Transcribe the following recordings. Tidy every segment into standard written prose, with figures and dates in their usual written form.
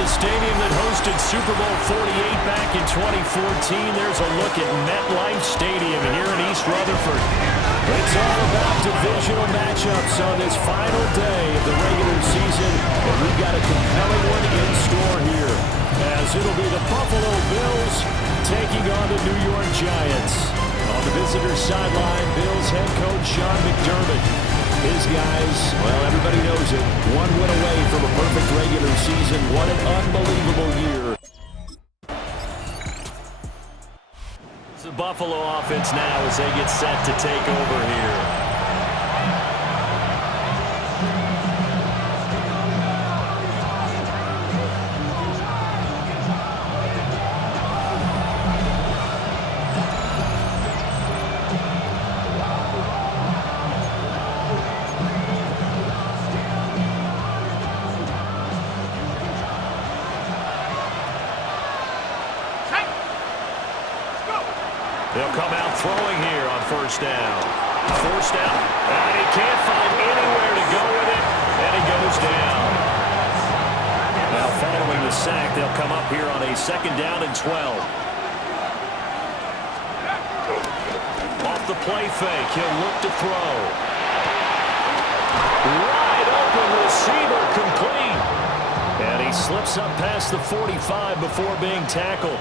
the stadium that hosted Super Bowl 48 back in 2014. There's a look at MetLife Stadium here in East Rutherford. It's all about divisional matchups on this final day of the regular season, and we've got a compelling one in store here, as it'll be the Buffalo Bills taking on the New York Giants. On the visitor sideline, Bills head coach Sean McDermott. His guys, well, everybody knows it. One win away from a perfect regular season. What an unbelievable year. It's the Buffalo offense now as they get set to take over here. They'll come out throwing here on first down. Forced out, and he can't find anywhere to go with it, and he goes down. Now following the sack, they'll come up here on a 2nd down and 12. Off the play fake, he'll look to throw. Wide open receiver, complete. And he slips up past the 45 before being tackled.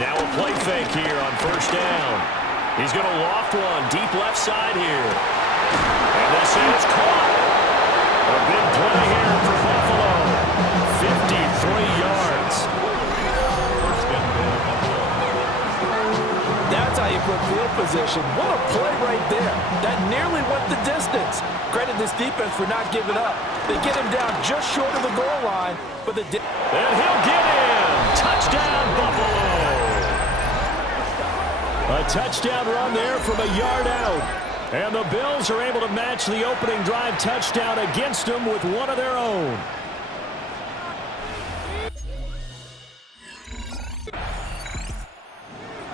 Now a play fake here on first down. He's going to loft one deep left side here. And this is caught. A big play here for Buffalo. 53 yards. That's how you put field position. What a play right there. That nearly went the distance. Credit this defense for not giving up. They get him down just short of the goal line. But and he'll get in. Touchdown, Buffalo. A touchdown run there from a yard out. And the Bills are able to match the opening drive touchdown against them with one of their own.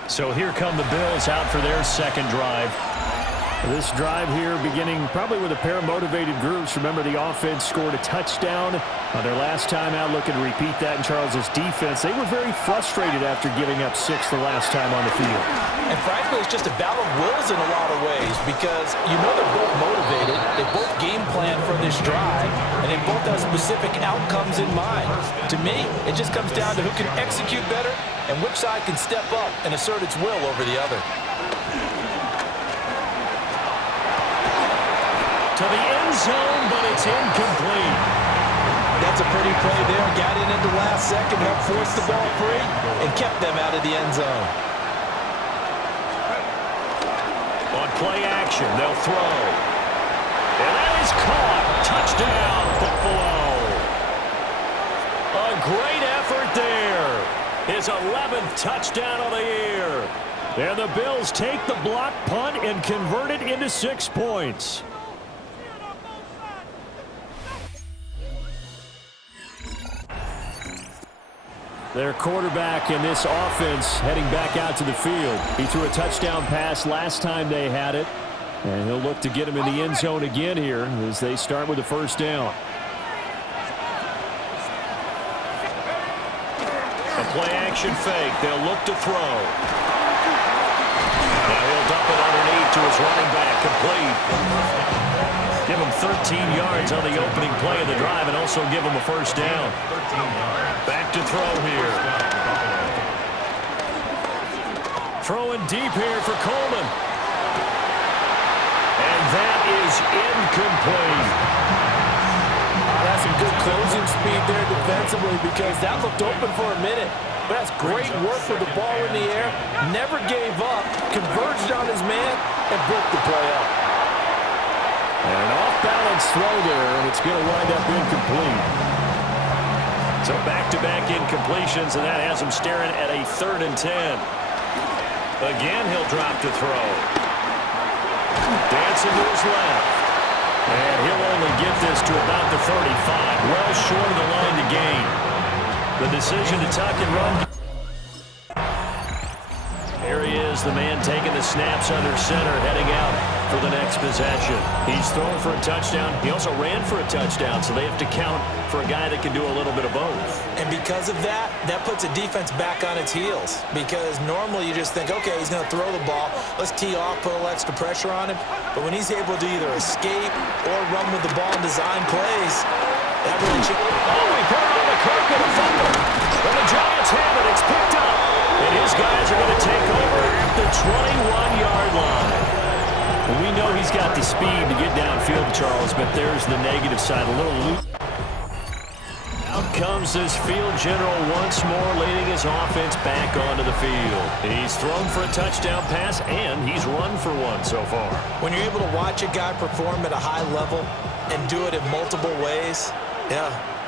So here come the Bills out for their second drive. This drive here beginning probably with a pair of motivated groups. Remember, the offense scored a touchdown on their last time out. Looking to repeat that in Charles's defense. They were very frustrated after giving up 6 the last time on the field. And frankly, it's just a battle of wills in a lot of ways, because you know they're both motivated. They both game plan for this drive, and they both have specific outcomes in mind. To me, it just comes down to who can execute better and which side can step up and assert its will over the other. To the end zone, but it's incomplete. That's a pretty play there. Got in at the last second, helped force the ball free, and kept them out of the end zone. On play action, they'll throw. And that is caught. Touchdown, Buffalo. A great effort there. His 11th touchdown of the year. And the Bills take the block punt and convert it into 6 points. Their quarterback in this offense heading back out to the field. He threw a touchdown pass last time they had it, and he'll look to get him in the end zone again here as they start with the first down. A play action fake. They'll look to throw. Now he'll dump it underneath to his running back, complete. Give him 13 yards on the opening play of the drive and also give him a first down. Back to throw here. Throwing deep here for Coleman. And that is incomplete. That's some good closing speed there defensively, because that looked open for a minute. But that's great work with the ball in the air. Never gave up. Converged on his man and broke the play up. And an off-balance throw there, and it's going to wind up incomplete. So back-to-back incompletions, and that has him staring at a 3rd and 10. Again, he'll drop to throw. Dancing to his left. And he'll only get this to about the 35. Well short of the line to gain. The decision to tuck and run. Here he is, the man taking the snaps under center, heading out. for the next possession. He's thrown for a touchdown. He also ran for a touchdown, so they have to count for a guy that can do a little bit of both. And because of that, that puts a defense back on its heels. Because normally you just think, okay, he's going to throw the ball. Let's tee off, put a little extra pressure on him. But when he's able to either escape or run with the ball and design plays, that really he put it on the clock and a fumble. But the Giants have it. It's picked up. And his guys are going to take over at the 21-yard line. And we know he's got the speed to get downfield, Charles, but there's the negative side. A little loop. Out comes this field general once more, leading his offense back onto the field. He's thrown for a touchdown pass, and he's run for one so far. When you're able to watch a guy perform at a high level and do it in multiple ways,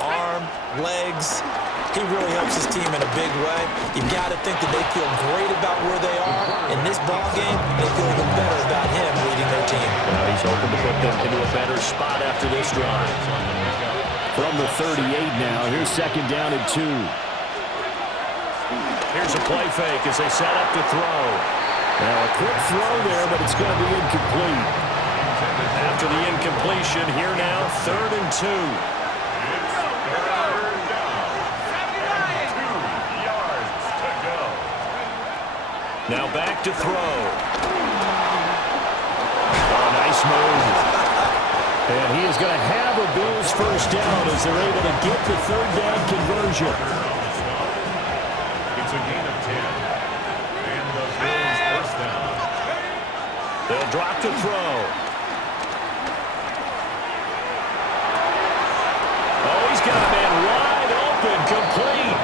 arm, legs, he really helps his team in a big way. You've got to think that they feel great about where they are. In this ball game, they feel even better about him leading their team. Now he's hoping to put them into a better spot after this drive. From the 38 now, here's second down and 2. Here's a play fake as they set up to throw. Now a quick throw there, but it's going to be incomplete. After the incompletion, here now, 3rd and 2. Now back to throw. Oh, nice move. And he is going to have a Bills first down as they're able to get the 3rd down conversion. It's a gain of 10. And the Bills first down. They'll drop the throw. Oh, he's got a man wide open, complete.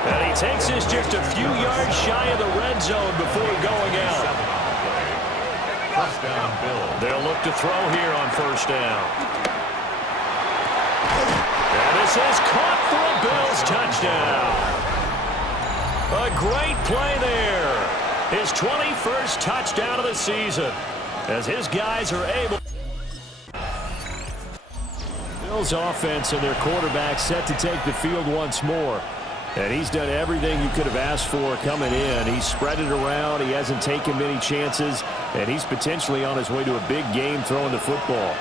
And he takes this just a few yards shy of the red zone before going out. First down, Bills. They'll look to throw here on first down. And this is caught for a Bills touchdown. A great play there. His 21st touchdown of the season as his guys are able. Bills offense and their quarterback set to take the field once more. And he's done everything you could have asked for coming in. He's spread it around. He hasn't taken many chances. And he's potentially on his way to a big game throwing the football.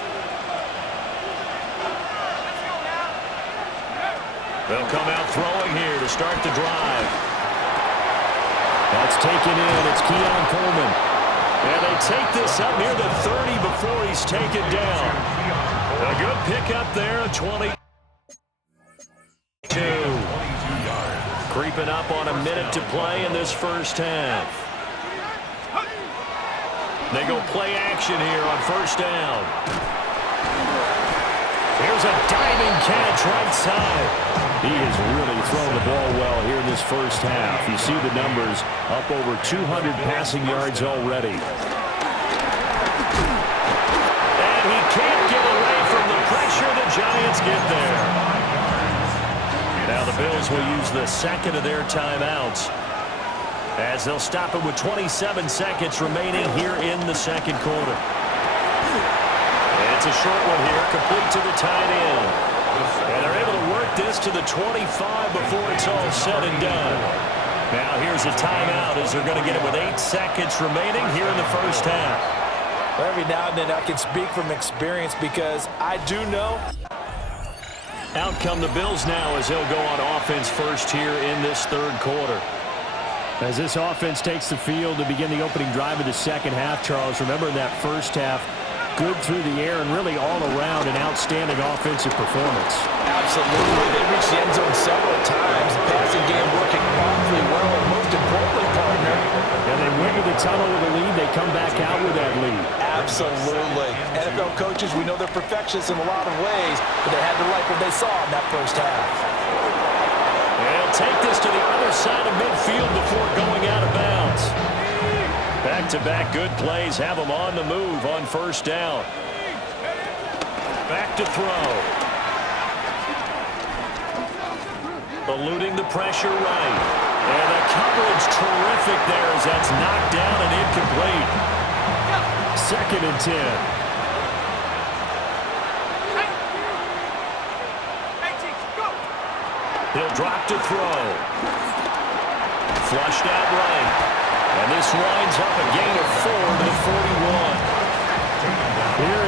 They'll come out throwing here to start the drive. That's taken in. It's Keon Coleman. And they take this up near the 30 before he's taken down. A good pickup there, a 22. Creeping up on a minute to play in this first half. They go play action here on first down. Here's a diving catch right side. He has really thrown the ball well here in this first half. You see the numbers, up over 200 passing yards already. And he can't get away from the pressure. The Giants get there. Now the Bills will use the second of their timeouts as they'll stop it with 27 seconds remaining here in the second quarter. It's a short one here, complete to the tight end. And they're able to work this to the 25 before it's all said and done. Now here's a timeout as they're going to get it with 8 seconds remaining here in the first half. Well, every now and then I can speak from experience because I do know. Out come the Bills now as they'll go on offense first here in this third quarter. As this offense takes the field to begin the opening drive of the second half, Charles, remember in that first half, good through the air and really all around an outstanding offensive performance. Absolutely. They reached the end zone several times. The passing game working awfully well, and most importantly, partner. And they went to the tunnel with a lead. They come back out with that lead. Absolutely. NFL coaches, we know they're perfectionists in a lot of ways, but they had to like what they saw in that first half. They'll take this to the other side of midfield before going out of bounds. Back-to-back good plays have them on the move on first down. Back to throw. Eluding the pressure right. And the coverage terrific there as that's knocked down and incomplete. Second and 10. He'll drop to throw. Flushed out right. And this winds up a gain of 4 to the 41.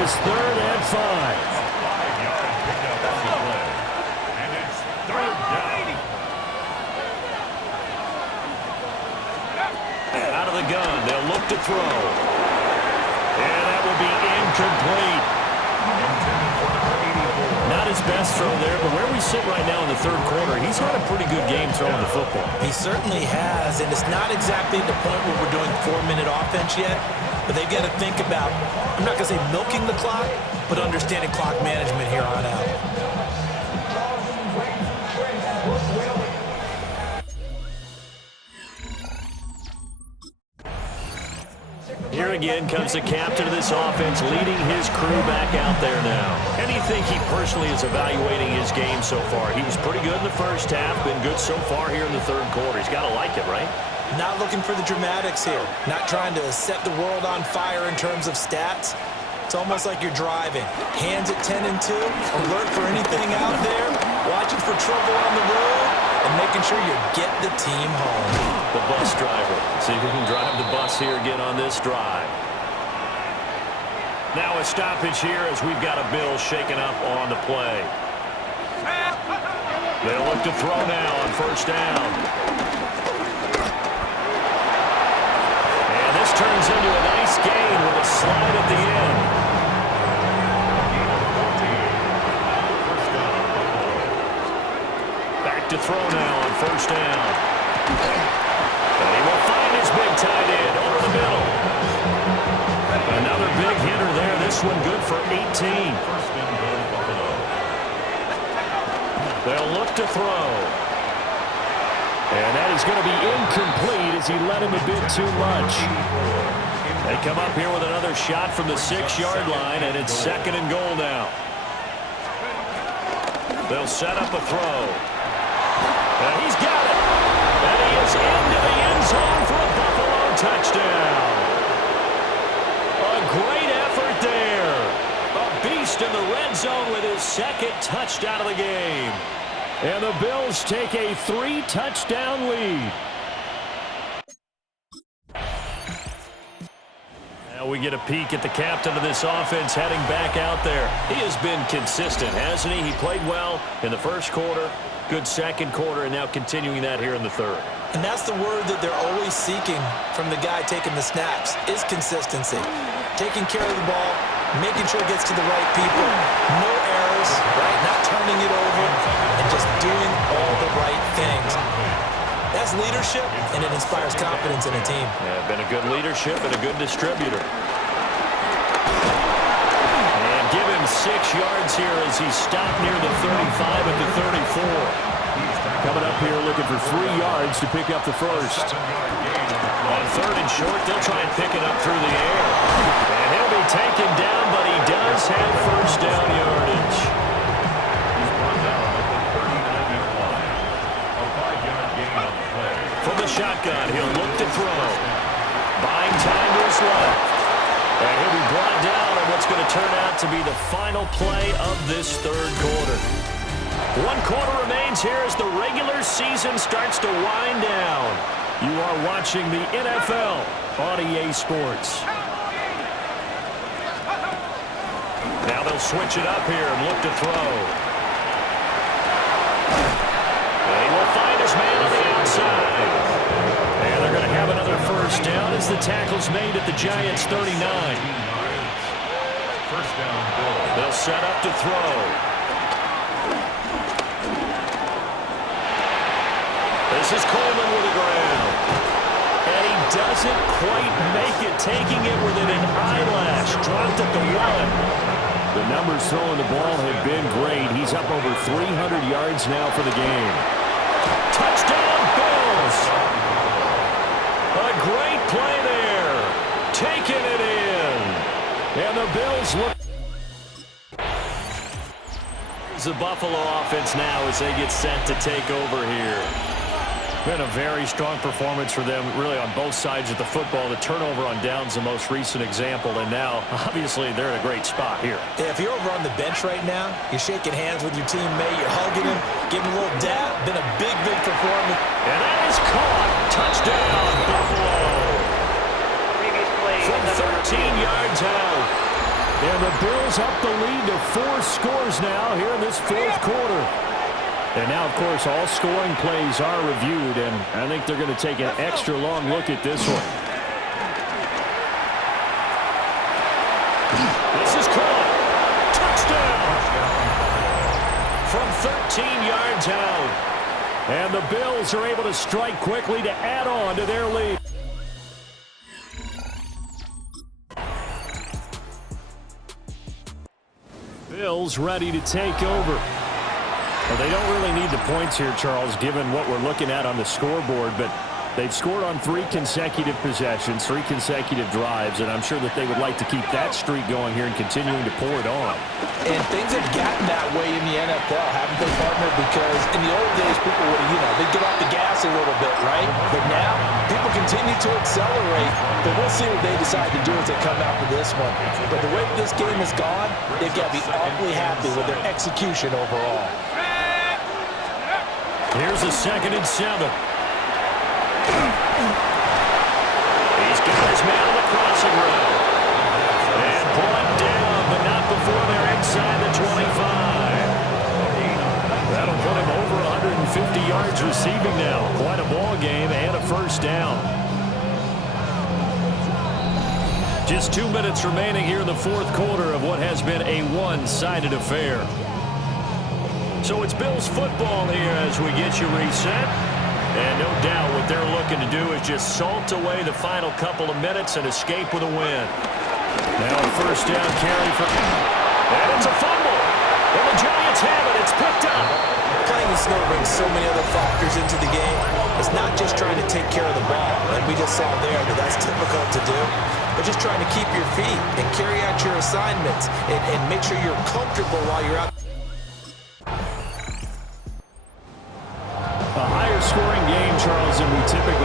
is 3rd and 5. A 5-yard pickup on the play. And it's 3rd down. Out of the gun, they'll look to throw. And that will be incomplete. Intended for number 84. Not his best throw there, but where we sit right now in the 3rd quarter, he's had a pretty good game throwing the football. He certainly has, and it's not exactly the point where we're doing 4-minute offense yet, but they've got to think about, I'm not going to say milking the clock, but understanding clock management here on out. Here again comes the captain of this offense, leading his crew back out there now. And you think he personally is evaluating his game so far? He was pretty good in the first half, been good so far here in the 3rd quarter. He's got to like it, right? Not looking for the dramatics here. Not trying to set the world on fire in terms of stats. It's almost like you're driving. Hands at 10 and 2, alert for anything out there, watching for trouble on the road, and making sure you get the team home. The bus driver. See if he can drive the bus here again on this drive. Now a stoppage here as we've got a Bill shaken up on the play. They'll look to throw now on 1st down. And this turns into a nice gain with a slide at the end. Back to throw now on 1st down. And he will find his big tight end over the middle. Another big hitter there. This one good for 18. First and goal, Buffalo. They'll look to throw. And that is going to be incomplete as he let him a bit too much. They come up here with another shot from the 6-yard line, and it's 2nd and goal now. They'll set up a throw. And he's got it. And he is into the end zone for a Buffalo touchdown. A great effort there. A beast in the red zone with his 2nd touchdown of the game. And the Bills take a 3-touchdown lead. Now we get a peek at the captain of this offense heading back out there. He has been consistent, hasn't he? He played well in the 1st quarter, good 2nd quarter, and now continuing that here in the 3rd. And that's the word that they're always seeking from the guy taking the snaps, is consistency. Taking care of the ball, making sure it gets to the right people, no errors, right? Not turning it over, and just doing all the right things. That's leadership, and it inspires confidence in a team. Yeah, been a good leadership and a good distributor. And give him 6 yards here as he stopped near the 35 at the 34. Coming up here looking for 3 yards to pick up the first. On 3rd and short, they'll try and pick it up through the air. And he'll be taken down, but he does have 1st down yardage. He's brought down at the 39-yard line. A 5-yard gain on the play. From the shotgun, he'll look to throw. Buying time to his left. And he'll be brought down on what's going to turn out to be the final play of this 3rd quarter. 1 quarter remains here as the regular season starts to wind down. You are watching the NFL on EA Sports. Now they'll switch it up here and look to throw. And he will find his man on the outside. And they're going to have another 1st down as the tackle's made at the Giants' 39. 1st down goal. They'll set up to throw. This is Coleman with the ground. And he doesn't quite make it, taking it within an eyelash. Dropped at the 1. The numbers throwing the ball have been great. He's up over 300 yards now for the game. Touchdown, Bills! A great play there. Taking it in. And the Bills look. Here's the Buffalo offense now as they get set to take over here. Been a very strong performance for them, really, on both sides of the football. The turnover on downs the most recent example, and now, obviously, they're in a great spot here. Yeah, if you're over on the bench right now, you're shaking hands with your teammate, you're hugging him, giving him a little dap. Been a big, big performance. And that is caught. Touchdown, Buffalo. From 13 yards out. And And the Bills up the lead to 4 scores now here in this fourth quarter. And now, of course, all scoring plays are reviewed, and I think they're going to take an extra long look at this one. This is caught. Touchdown! From 13 yards out. And the Bills are able to strike quickly to add on to their lead. Bills ready to take over. Well, they don't really need the points here, Charles, given what we're looking at on the scoreboard, but they've scored on 3 consecutive possessions, 3 consecutive drives, and I'm sure that they would like to keep that streak going here and continuing to pour it on. And things have gotten that way in the NFL, haven't they, partner? Because in the old days, people would, they'd get off the gas a little bit, right? But now, people continue to accelerate, but we'll see what they decide to do as they come out for this one. But the way this game has gone, they've got to be awfully happy with their execution overall. Here's a 2nd and 7. He's got his man on the crossing route. And brought down, but not before they're inside the 25. That'll put him over 150 yards receiving now. Quite a ball game and a first down. Just 2 minutes remaining here in the fourth quarter of what has been a one-sided affair. So it's Bills football here as we get you reset. And no doubt what they're looking to do is just salt away the final couple of minutes and escape with a win. Now a first down carry for... And it's a fumble. And the Giants have it. It's picked up. Playing the snow brings so many other factors into the game. It's not just trying to take care of the ball, like we just saw there, but that's difficult to do. But just trying to keep your feet and carry out your assignments and make sure you're comfortable while you're out. A higher scoring game, Charles, than we typically